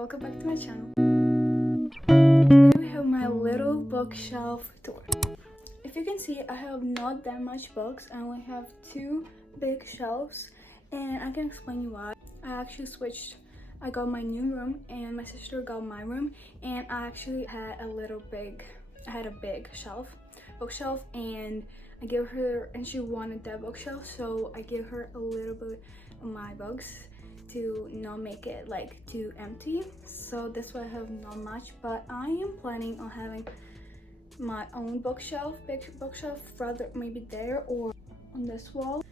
welcome back to my channel. Today we have my little bookshelf tour. If you can see, I have not that much books. I only have 2 big shelves, and I can explain you why. I actually switched. I got my new room and my sister got my room, and I actually had a big bookshelf, and I gave her, and she wanted that bookshelf, so I gave her a little bit of my books to not make it like too empty. So that's why I have not much, but I am planning on having my own big bookshelf, rather maybe there or on this wall,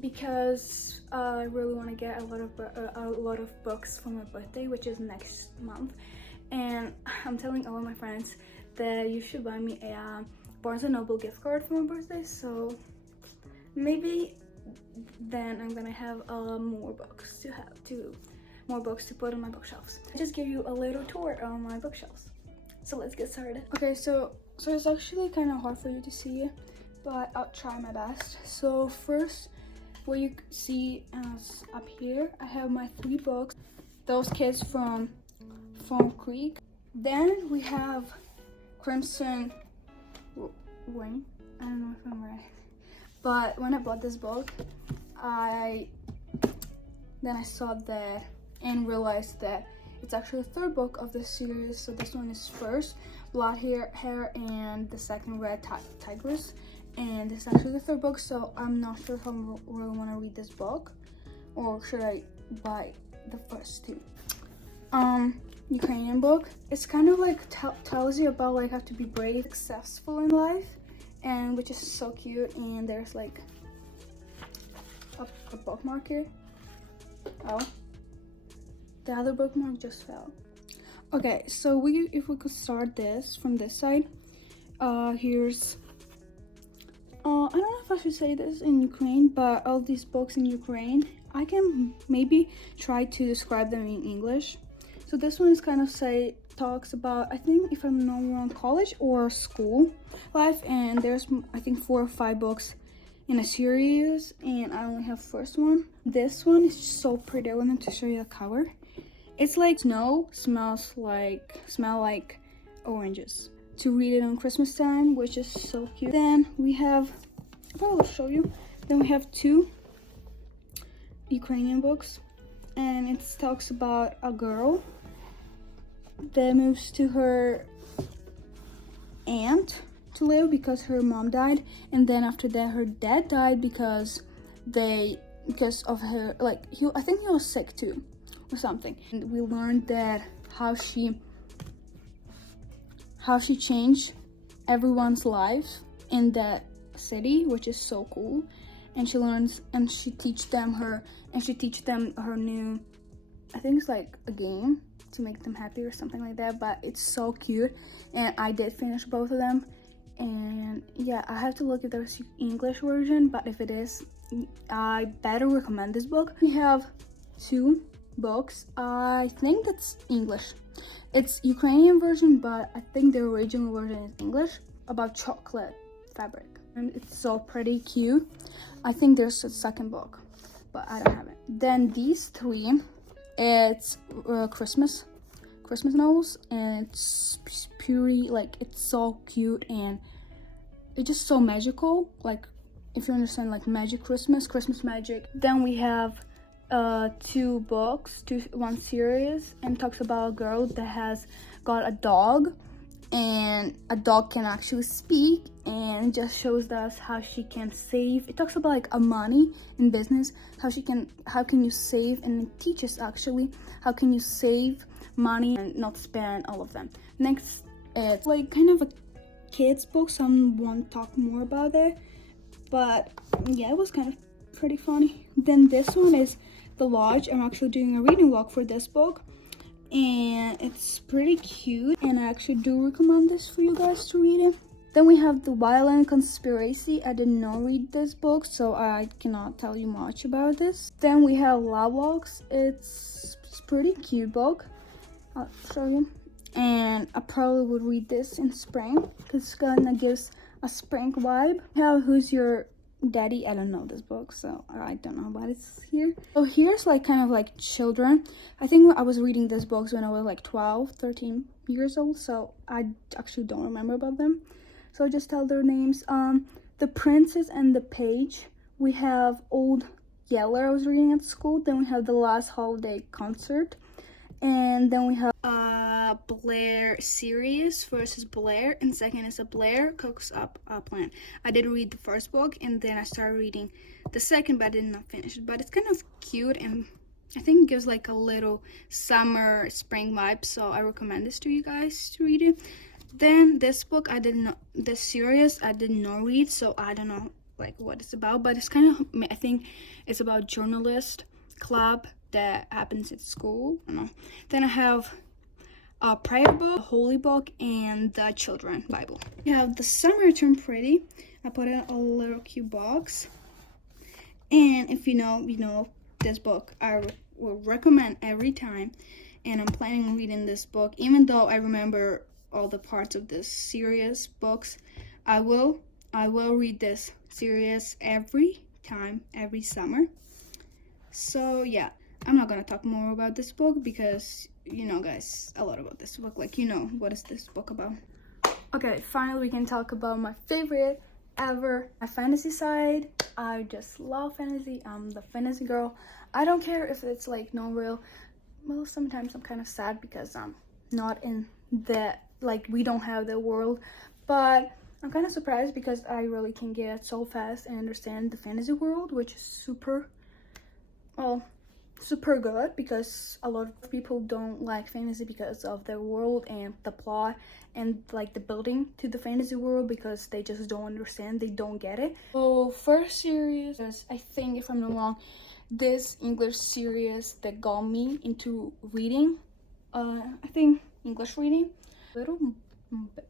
because I really want to get a lot of books for my birthday, which is next month. And I'm telling all of my friends that you should buy me a Barnes & Noble gift card for my birthday, so maybe then I'm gonna have more books to put on my bookshelves. I just gave you a little tour on my bookshelves, so let's get started. Okay, so it's actually kind of hard for you to see, but I'll try my best. So first, what you see is up here, I have my 3 books, those kids from Creek. Then we have Crimson Wing. I don't know if I'm right, but when I bought this book, I saw that and realized that it's actually the 3rd book of the series. So this one is first Blood Hair and the second Red Tigress, and this is actually the 3rd book. So I'm not sure if I really want to read this book, or should I buy the first 2. Ukrainian book. It's kind of like tells you about like how to be brave, successful in life, and which is so cute. And there's like a bookmark here. Oh, the other bookmark just fell. Okay, so if we could start this from this side. Here's I don't know if I should say this in Ukraine, but all these books in Ukraine, I can maybe try to describe them in English. So this one is kind of talks about, I think, if I'm not wrong, college or school life, and there's I think 4 or 5 books in a series, and I only have first one. This one is so pretty. I wanted to show you the cover. It's like snow, smell like oranges. To read it on Christmas time, which is so cute. Then we have, I'll show you. Then we have 2 Ukrainian books, and it talks about a girl that moves to her aunt to live because her mom died, and then after that her dad died because of her, like I think he was sick too or something. And we learned that how she changed everyone's life in that city, which is so cool. And she teach them her new, I think it's like a game to make them happy or something like that, but it's so cute. And I did finish both of them, and yeah, I have to look if there's English version, but if it is, I better recommend this book. We have 2 books. I think that's English. It's Ukrainian version, but I think the original version is English, about chocolate fabric, and it's so pretty cute. I think there's a 2nd book, but I don't have it. Then these 3, it's Christmas novels, and it's purely like, it's so cute and it's just so magical, like if you understand like magic, Christmas magic. Then we have 2 books, 1 series, and talks about a girl that has got a dog, and a dog can actually speak, and just shows us how she can save. It talks about like a money in business, how can you save, and it teaches actually how can you save money and not spend all of them. Next, it's like kind of a kids book, so I won't talk more about it, but yeah, it was kind of pretty funny. Then this one is The Lodge. I'm actually doing a reading log for this book, and it's pretty cute, and I actually do recommend this for you guys to read it. Then we have The Violent Conspiracy. I did not read this book, so I cannot tell you much about this. Then we have Love Walks. It's a pretty cute book. I'll show you. And I probably would read this in spring because it kind of gives a spring vibe. We have Who's Your Daddy. I don't know this book, so I don't know what it's here. So here's like kind of like children. I think I was reading this books when I was like 12, 13 years old, so I actually don't remember about them. So I'll just tell their names. The Princess and the Page. We have Old Yeller, I was reading at school. Then we have The Last Holiday Concert. And then we have Blair Sirius versus Blair, and second is a Blair Cooks Up a Plan. I did read the first book, and then I started reading the second, but I did not finish it. But it's kind of cute, and I think it gives like a little summer, spring vibe, so I recommend this to you guys to read it. Then this book, this series I did not read, so I don't know like what it's about, but it's kind of, I think it's about journalist club that happens at school. I don't know. Then I have a prayer book, a holy book, and the children Bible. We have The Summer Turned Pretty. I put in a little cute box. And if you know this book, I will recommend every time. And I'm planning on reading this book, even though I remember all the parts of this series books. I will read this series every time, every summer. So yeah, I'm not gonna talk more about this book because you know, guys, a lot about this book. Like, you know, what is this book about? Okay, finally we can talk about my favorite ever, my fantasy side. I just love fantasy. I'm the fantasy girl. I don't care if it's like no real. Well, sometimes I'm kind of sad because I'm not in that, like, we don't have the world, but I'm kind of surprised because I really can get so fast and understand the fantasy world, which is super good, because a lot of people don't like fantasy because of the world and the plot and like the building to the fantasy world, because they just don't understand, they don't get it. So first series, I think, if I'm not wrong, this English series that got me into reading, I think English reading. Little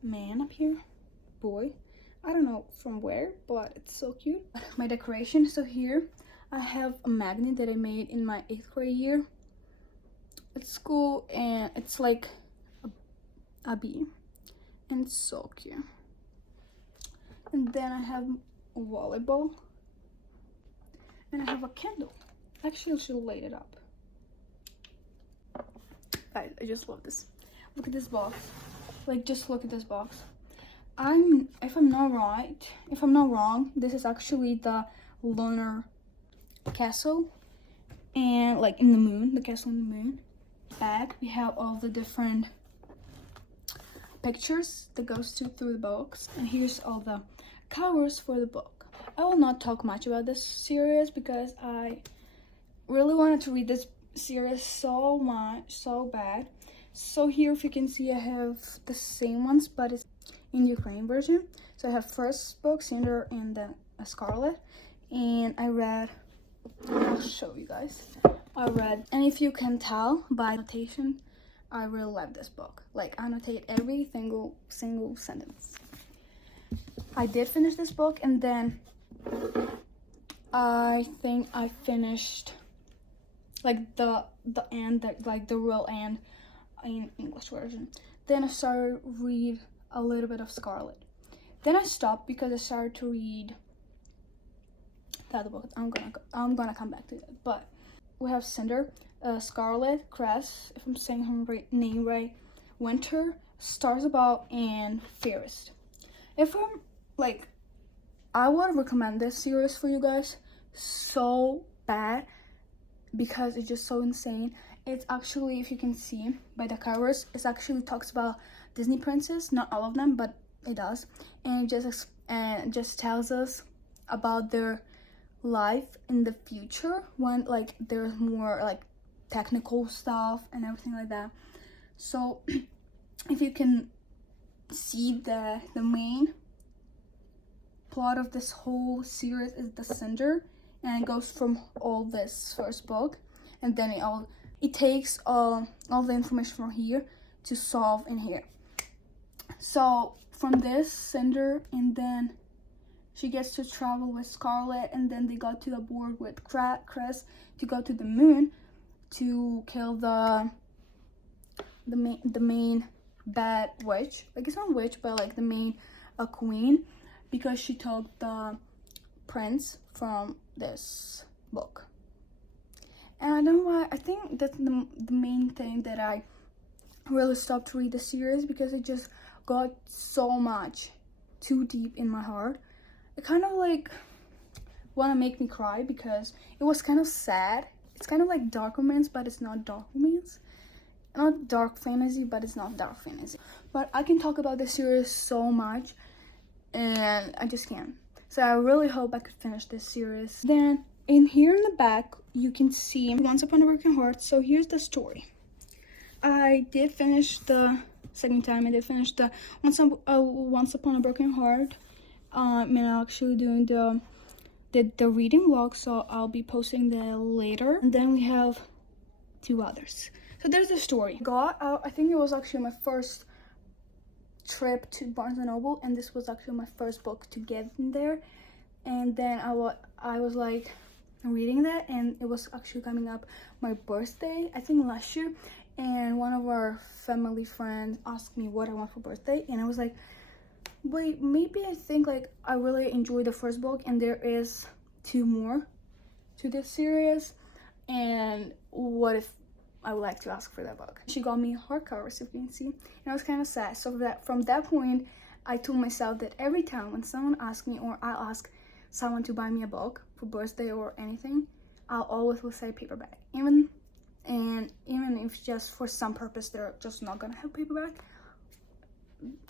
man up here, boy, I don't know from where, but it's so cute. My decoration, so here I have a magnet that I made in my 8th grade year at school, and it's like a bee, and it's so cute. And then I have a volleyball, and I have a candle. Actually, I should light it up. Guys, I just love this. Look at this box. Like, just look at this box. If I'm not wrong, this is actually the lunar castle, and like in the moon, the castle in the moon. Back we have all the different pictures that goes through the books, and here's all the covers for the book. I will not talk much about this series because I really wanted to read this series so bad. So here, if you can see, I have the same ones, but it's in the Ukrainian version. So I have first book, Cinder and then Scarlet, and I'll show you guys. And if you can tell by annotation, I really love this book. Like, annotate every single sentence. I did finish this book, and then I think I finished like the end, like the real end in English version. Then I started read a little bit of Scarlet. Then I stopped because I started to read the other book. I'm gonna come back to it. But we have Cinder, Scarlet, Cress, if I'm saying her name right, Winter, Stars Above, and Fairest. If I'm like, I would recommend this series for you guys so bad because it's just so insane. It's actually, if you can see by the covers, it actually talks about Disney princess, not all of them, but it does, and it just tells us about their life in the future when like there's more like technical stuff and everything like that. So if you can see, the main plot of this whole series is the Cinder, and it goes from all this first book, and then it takes all the information from here to solve in here. So from this Cinder, and then she gets to travel with Scarlet, and then they got to the board with Cress to go to the moon to kill the main bad witch. Like, it's not witch, but like the main queen, because she took the prints from this book. And I don't know why, I think that's the main thing that I really stopped to read the series, because it just got so much too deep in my heart. It kind of like want to make me cry because it was kind of sad. It's kind of like dark romance, but it's not dark romance. Not dark fantasy, but it's not dark fantasy. But I can talk about this series so much, and I just can't. So I really hope I could finish this series. Then in here in the back, you can see Once Upon a Broken Heart. So here's the story. I did finish the second time. I did finish the Once Upon a Broken Heart. And I'm actually doing the reading vlog, so I'll be posting that later. And then we have 2 others. So there's the story. I think it was actually my first trip to Barnes & Noble, and this was actually my first book to get in there. And then I was like reading that, and it was actually coming up my birthday, I think last year. And one of our family friends asked me what I want for birthday, and I was like, wait, maybe I think like I really enjoyed the first book, and there is 2 more to this series, and what if I would like to ask for that book? She got me hardcovers, if you can see, and I was kind of sad. So from that point, I told myself that every time when someone asks me, or I'll ask someone to buy me a book for birthday or anything, I'll always will say paperback. Even if just for some purpose they're just not gonna have paperback,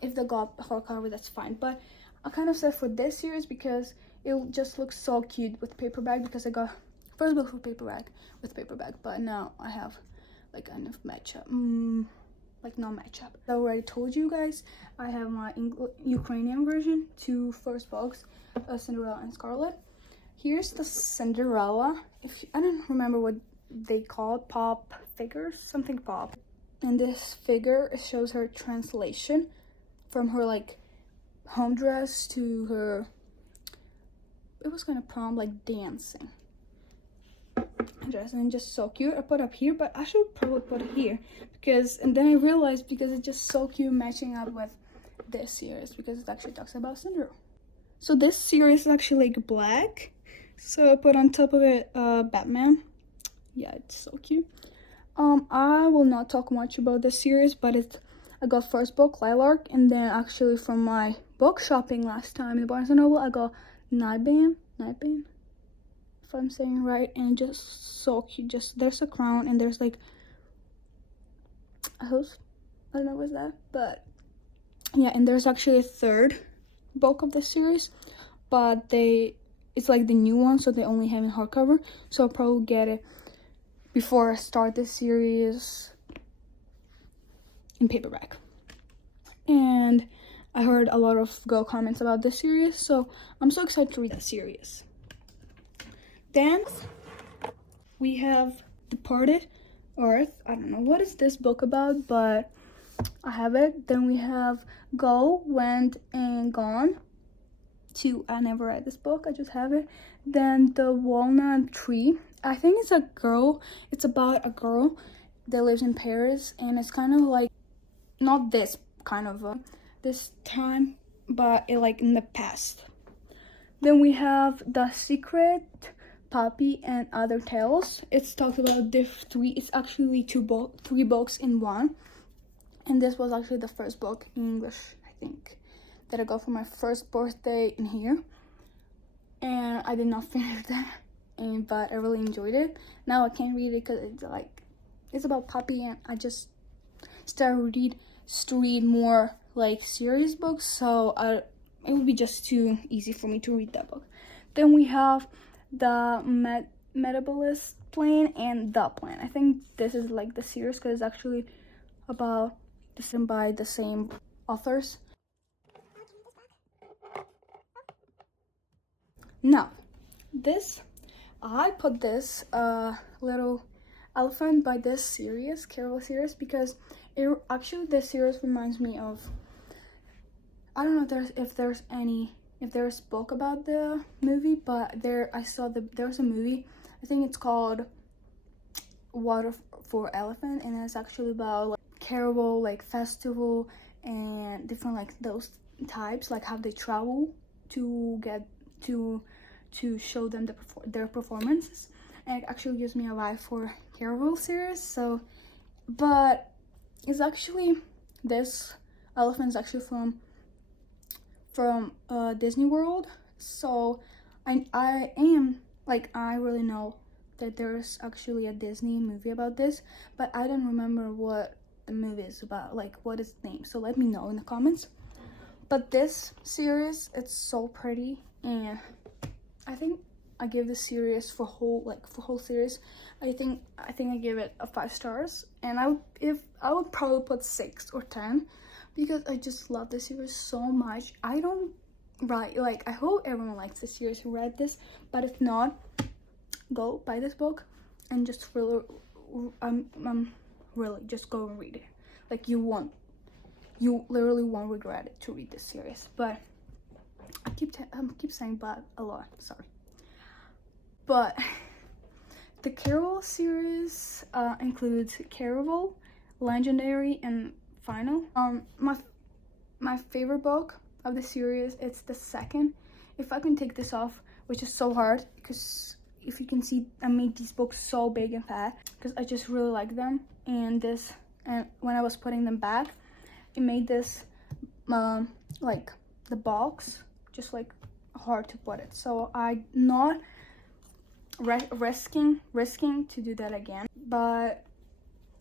if they got hardcover, that's fine. But I kind of said for this series because it just looks so cute with paperback, because I got first book for paperback with paperback, but now I have like kind of matchup, like not matchup. I already told you guys I have my Ukrainian version, 2 first books, Cinderella and Scarlet. Here's the Cinderella. I don't remember what they call it, pop figures, something pop. And this figure, it shows her translation from her like home dress to her, it was kind of prom, like dancing dress, and just so cute. I put up here, but I should probably put it here, because, and then I realized because it's just so cute matching up with this series, because it actually talks about Cinderella. So this series is actually like black, so I put on top of it Batman. Yeah, it's so cute. I will not talk much about this series, but I got first book Lilac, and then actually from my book shopping last time in Barnes & Noble, I got Nightbane, if I'm saying it right, and just so cute. Just there's a crown, and there's like a host. I don't know what's that, but yeah, and there's actually a 3rd book of this series, but it's like the new one, so they only have it in hardcover, so I'll probably get it before I start this series in paperback. And I heard a lot of good comments about this series, so I'm so excited to read the series. Then we have Departed Earth. I don't know what is this book about, but I have it. Then we have Go, Went, and Gone. 2. I never read this book, I just have it. Then The Walnut Tree. I think it's a girl. It's about a girl that lives in Paris, and it's kind of like not this kind of this time, but it like in the past. Then we have The Secret, Poppy, and Other Tales. It's talked about it's actually 3 books in one, and this was actually the first book in English, I think, that I got for my first birthday in here, and I did not finish that, but I really enjoyed it. Now I can't read it because it's about Poppy, and I just started to read more like serious books, so it would be just too easy for me to read that book. Then we have The Metabolist Plan and The Plan. I think this is like the series because it's actually about by the same authors. Now, I put this little elephant by this series, Carol series, because this series reminds me of, I don't know if there's book about the movie, but there's a movie, I think it's called Water for Elephant, and it's actually about like carnival, like festival, and different like those types, like how they travel to get to to show them their performances, and it actually gives me a vibe for Caraval series. So, but it's actually, this elephant is actually from Disney World. So I am like, I really know that there's actually a Disney movie about this, but I don't remember what the movie is about, like what is the name. So let me know in the comments. But this series, it's so pretty, and I think I give this series for whole series, I think I give it a 5 stars, and I would probably put 6 or 10, because I just love this series so much. I don't write, like, I hope everyone likes this series who read this, but if not, go buy this book and just really really just go and read it. Like, you literally won't regret it to read this series. But I keep saying but a lot, sorry. But the Caraval series includes Caraval, Legendary, and Final. My favorite book of the series, it's the second. If I can take this off, which is so hard, because if you can see, I made these books so big and fat because I just really like them. And when I was putting them back, it made this like the box just like hard to put it. So I'm not risking to do that again. But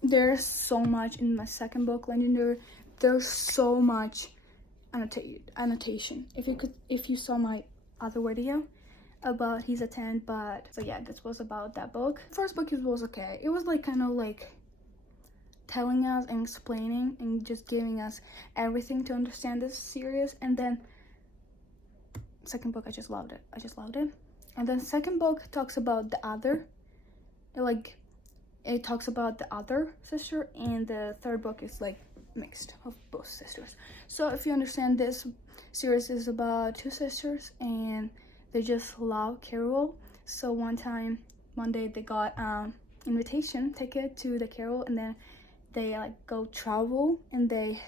there's so much in my second book, Legendary. There's so much annotation. If you saw my other video about He's a 10, but so yeah, this was about that book. First book, it was okay. It was like kind of like telling us and explaining and just giving us everything to understand this series. And then second book, I just loved it. And then second book talks about the other, like it talks about the other sister, and the third book is like mixed of both sisters. So if you understand, this series is about 2 sisters and they just love Caraval. So one day they got invitation ticket to the Caraval, and then they like go travel, and then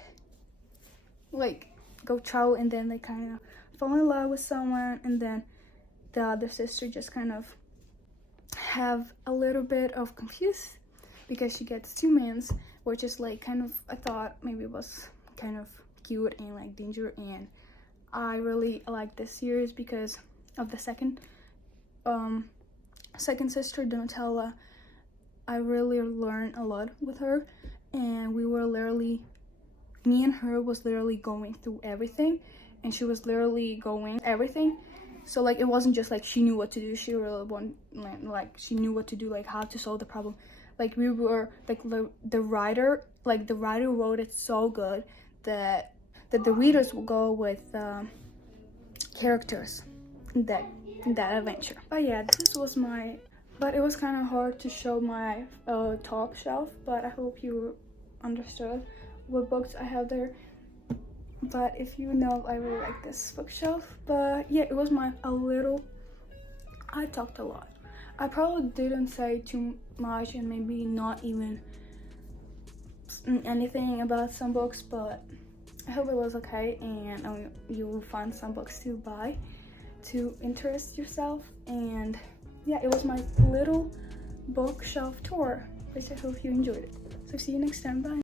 they kind of fall in love with someone, and then the other sister just kind of have a little bit of confused because she gets 2 men, which is like kind of, I thought maybe it was kind of cute and like danger. And I really like this series because of the second sister, Donatella. I really learned a lot with her, and me and her was literally going through everything, and she was literally going everything. So like, it wasn't just like she knew what to do, she really she knew what to do, like how to solve the problem. Like, we were like the writer wrote it so good that the readers will go with characters in that adventure. But yeah, but it was kind of hard to show my top shelf, but I hope you understood what books I have there. But if you know, I really like this bookshelf. But yeah, it was I talked a lot. I probably didn't say too much, and maybe not even anything about some books, but I hope it was okay, and you will find some books to buy to interest yourself. And yeah, it was my little bookshelf tour, which I hope you enjoyed it. So see you next time, bye.